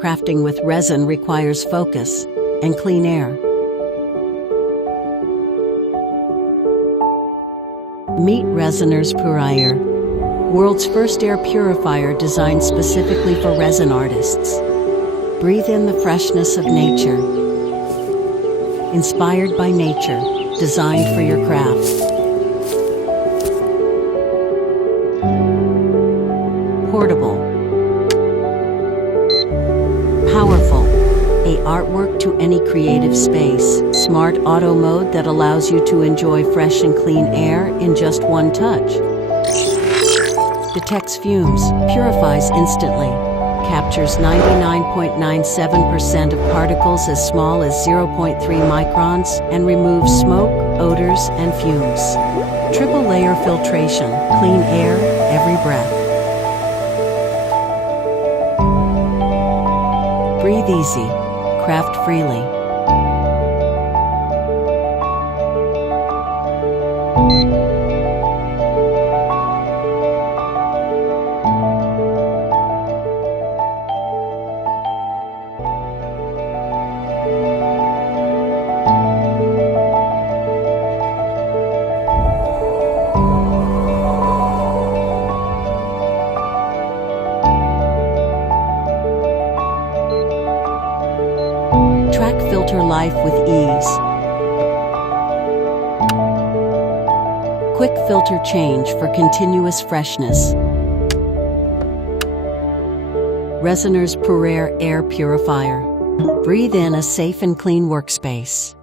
Crafting with resin requires focus and clean air. Meet Resiners Purier, world's first air purifier designed specifically for resin artists. Breathe in the freshness of nature. Inspired by nature, designed for your craft. Portable. Powerful. A artwork to any creative space. Smart auto mode that allows you to enjoy fresh and clean air in just one touch. Detects fumes, purifies instantly. Captures 99.97% of particles as small as 0.3 microns and removes smoke, odors, and fumes. Triple layer filtration, clean air, every breath. Breathe easy, craft freely. Track filter life with ease. Quick filter change for continuous freshness. Resiners Purair Air Purifier. Breathe in a safe and clean workspace.